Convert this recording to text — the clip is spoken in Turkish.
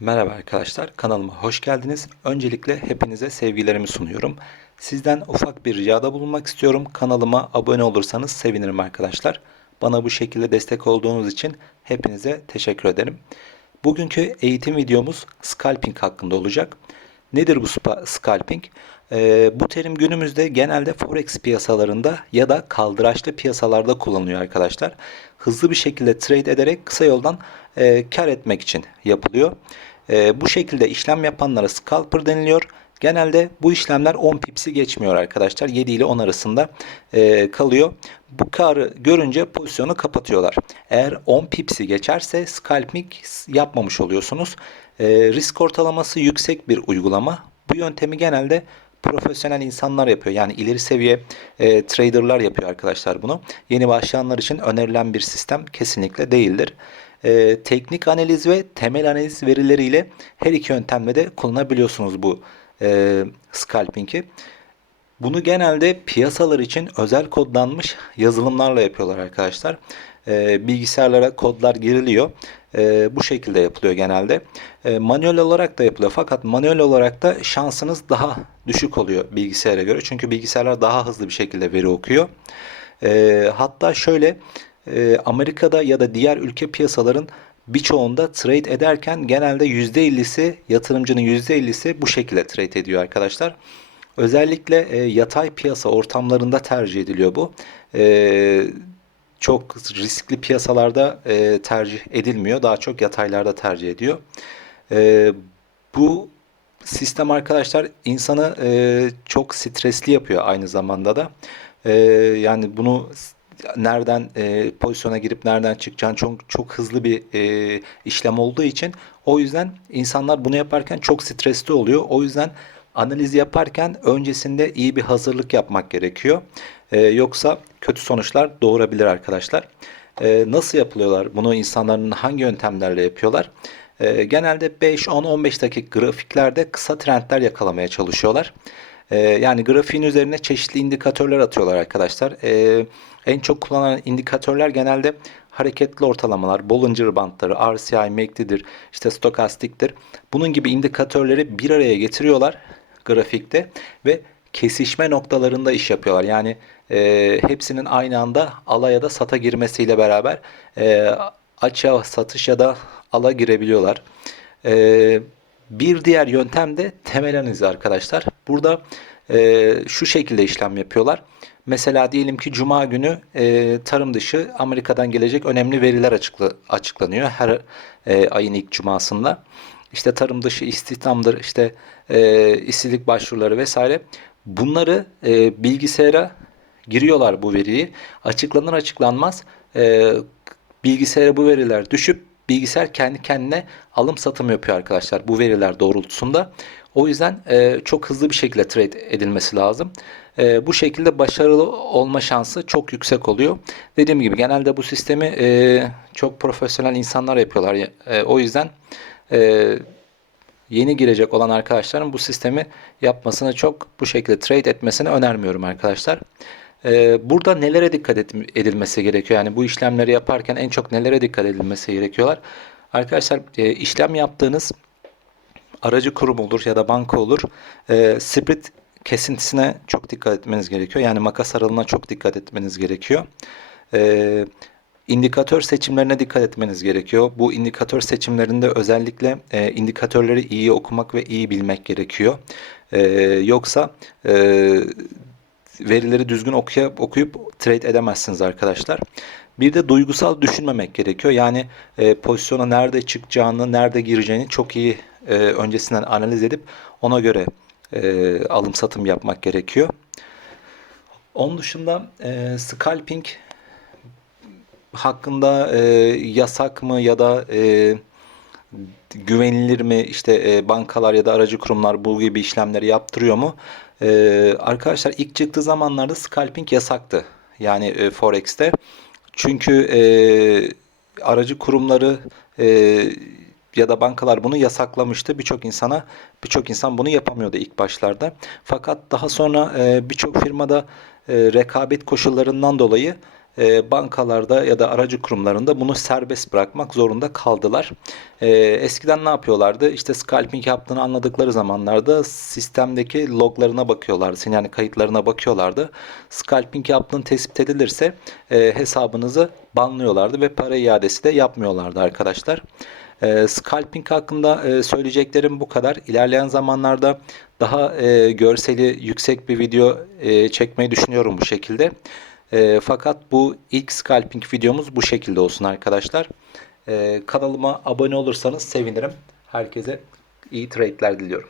Merhaba arkadaşlar, kanalıma hoş geldiniz. Öncelikle hepinize sevgilerimi sunuyorum. Sizden ufak bir ricada bulunmak istiyorum. Kanalıma abone olursanız sevinirim arkadaşlar. Bana bu şekilde destek olduğunuz için hepinize teşekkür ederim. Bugünkü eğitim videomuz scalping hakkında olacak. Nedir bu scalping? Ee, bu terim günümüzde genelde forex piyasalarında ya da kaldıraçlı piyasalarda kullanılıyor arkadaşlar. Hızlı bir şekilde trade ederek kısa yoldan e, kar etmek için yapılıyor. E, bu şekilde işlem yapanlara scalper deniliyor. Genelde bu işlemler 10 pipsi geçmiyor arkadaşlar. 7 ile 10 arasında e, kalıyor. Bu karı görünce pozisyonu kapatıyorlar. Eğer 10 pipsi geçerse scalping yapmamış oluyorsunuz. E, risk ortalaması yüksek bir uygulama. Bu yöntemi genelde profesyonel insanlar yapıyor. Yani ileri seviye e, traderlar yapıyor arkadaşlar bunu. Yeni başlayanlar için önerilen bir sistem kesinlikle değildir. E, teknik analiz ve temel analiz verileriyle her iki yöntemle de kullanabiliyorsunuz bu e, scalping'i. Bunu genelde piyasalar için özel kodlanmış yazılımlarla yapıyorlar arkadaşlar. Ee, bilgisayarlara kodlar giriliyor. Ee, bu şekilde yapılıyor genelde. Ee, manuel olarak da yapılıyor. Fakat manuel olarak da şansınız daha düşük oluyor bilgisayara göre. Çünkü bilgisayarlar daha hızlı bir şekilde veri okuyor. Ee, hatta şöyle e, Amerika'da ya da diğer ülke piyasaların birçoğunda trade ederken genelde %50'si yatırımcının %50'si bu şekilde trade ediyor arkadaşlar. Özellikle e, yatay piyasa ortamlarında tercih ediliyor bu. E, çok riskli piyasalarda e, tercih edilmiyor. Daha çok yataylarda tercih ediyor. E, bu sistem arkadaşlar insanı e, çok stresli yapıyor aynı zamanda da. E, yani bunu nereden e, pozisyona girip nereden çıkacağını çok çok hızlı bir e, işlem olduğu için o yüzden insanlar bunu yaparken çok stresli oluyor. O yüzden analiz yaparken öncesinde iyi bir hazırlık yapmak gerekiyor. Ee, yoksa kötü sonuçlar doğurabilir arkadaşlar. Ee, nasıl yapılıyorlar? Bunu insanların hangi yöntemlerle yapıyorlar? Ee, genelde 5, 10, 15 dakika grafiklerde kısa trendler yakalamaya çalışıyorlar. Ee, yani grafiğin üzerine çeşitli indikatörler atıyorlar arkadaşlar. Ee, en çok kullanılan indikatörler genelde hareketli ortalamalar, Bollinger Bandları, RSI, MACD'dir, işte stokastiktir. Bunun gibi indikatörleri bir araya getiriyorlar grafikte ve kesişme noktalarında iş yapıyorlar. Yani e, hepsinin aynı anda ala ya da sata girmesiyle beraber e, açığa satış ya da ala girebiliyorlar. E, bir diğer yöntem de temel analiz arkadaşlar. Burada e, şu şekilde işlem yapıyorlar. Mesela diyelim ki Cuma günü e, tarım dışı Amerika'dan gelecek önemli veriler açıkla, açıklanıyor her e, ayın ilk cumasında. İşte tarım dışı istihdamdır, işte e, işsizlik başvuruları vesaire. Bunları e, bilgisayara giriyorlar bu veriyi. Açıklanır açıklanmaz e, bilgisayara bu veriler düşüp bilgisayar kendi kendine alım satım yapıyor arkadaşlar bu veriler doğrultusunda. O yüzden e, çok hızlı bir şekilde trade edilmesi lazım. E, bu şekilde başarılı olma şansı çok yüksek oluyor. Dediğim gibi genelde bu sistemi e, çok profesyonel insanlar yapıyorlar. E, o yüzden e, yeni girecek olan arkadaşların bu sistemi yapmasını çok bu şekilde trade etmesini önermiyorum arkadaşlar. Ee, burada nelere dikkat edilmesi gerekiyor? Yani bu işlemleri yaparken en çok nelere dikkat edilmesi gerekiyorlar? Arkadaşlar e, işlem yaptığınız aracı kurum olur ya da banka olur. E, split kesintisine çok dikkat etmeniz gerekiyor. Yani makas aralığına çok dikkat etmeniz gerekiyor. E, indikatör seçimlerine dikkat etmeniz gerekiyor. Bu indikatör seçimlerinde özellikle e, indikatörleri iyi okumak ve iyi bilmek gerekiyor. E, yoksa e, verileri düzgün okuyup, okuyup trade edemezsiniz arkadaşlar. Bir de duygusal düşünmemek gerekiyor. Yani e, pozisyona nerede çıkacağını, nerede gireceğini çok iyi e, öncesinden analiz edip ona göre e, alım satım yapmak gerekiyor. Onun dışında e, scalping hakkında e, yasak mı ya da e, güvenilir mi işte e, bankalar ya da aracı kurumlar bu gibi işlemleri yaptırıyor mu? E, arkadaşlar ilk çıktığı zamanlarda scalping yasaktı. Yani e, Forex'te. Çünkü e, aracı kurumları e, ya da bankalar bunu yasaklamıştı. Birçok insana birçok insan bunu yapamıyordu ilk başlarda. Fakat daha sonra e, birçok firmada e, rekabet koşullarından dolayı e, bankalarda ya da aracı kurumlarında bunu serbest bırakmak zorunda kaldılar. E, eskiden ne yapıyorlardı? İşte scalping yaptığını anladıkları zamanlarda sistemdeki loglarına bakıyorlardı. Yani kayıtlarına bakıyorlardı. Scalping yaptığını tespit edilirse e, hesabınızı banlıyorlardı ve para iadesi de yapmıyorlardı arkadaşlar. Scalping hakkında söyleyeceklerim bu kadar. İlerleyen zamanlarda daha görseli yüksek bir video e, çekmeyi düşünüyorum bu şekilde. E, fakat bu ilk scalping videomuz bu şekilde olsun arkadaşlar. E, kanalıma abone olursanız sevinirim. Herkese iyi trade'ler diliyorum.